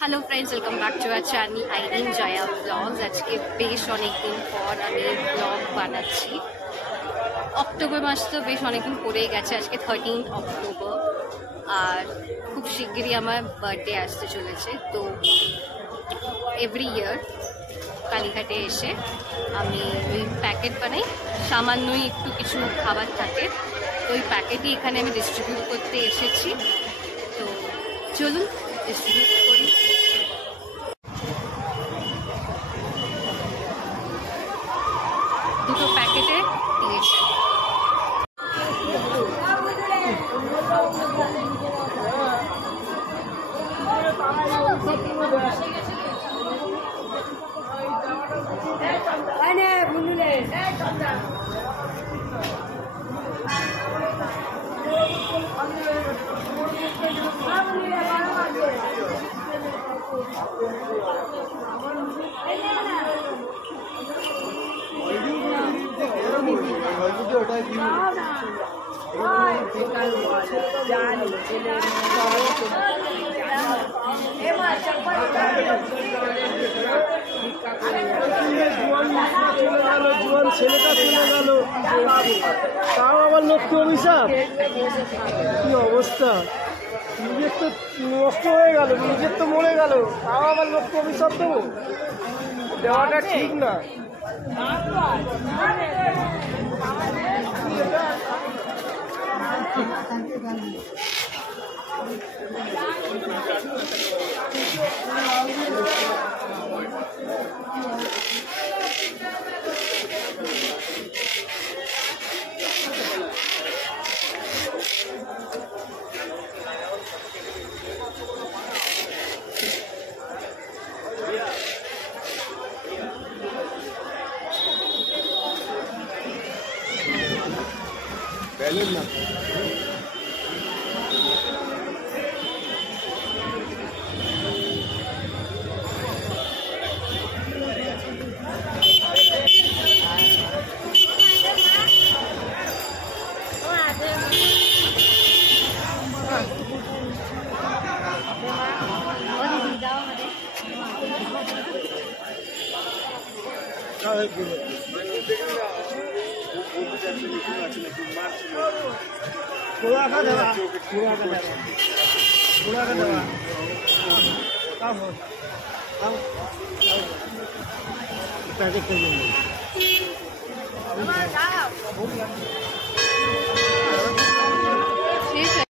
Hello friends, welcome back to our channel Irene Joya blogs. আজকে বেশ অনেকদিন পর আমি ব্লগ বানাচ্ছি। অক্টোবর মাস তো বেশ অনেকদিন পরেই গেছে, আজকে 13 অক্টোবর। আর খুব শিগগিরই আমার বার্থডে আসতে চলেছে। তো এভরি ইয়ার কালীঘাটে এসে আমি ওই প্যাকেট বানাই, সামান্যই একটু কিছু খাবার থাকে, তো ওই প্যাকেটই এখানে আমি ডিস্ট্রিবিউট করতে এসেছি। তো চলুন ডিস্ট্রিবিউট করি। দুটো প্যাকেটে দিয়েছে। ছেলেটা চলে গেল, তাও আবার লক্ষ্য অভিশাপ। কি অবস্থা, নিজের তো নষ্ট হয়ে গেল, নিজের তো মরে গেল, তাও আবার লক্ষ্য অভিশাপ দেবো, দেওয়াটা ঠিক না। बैलून ना पूरा का दवा कब हो पैकेट कर देंगे। ठीक है।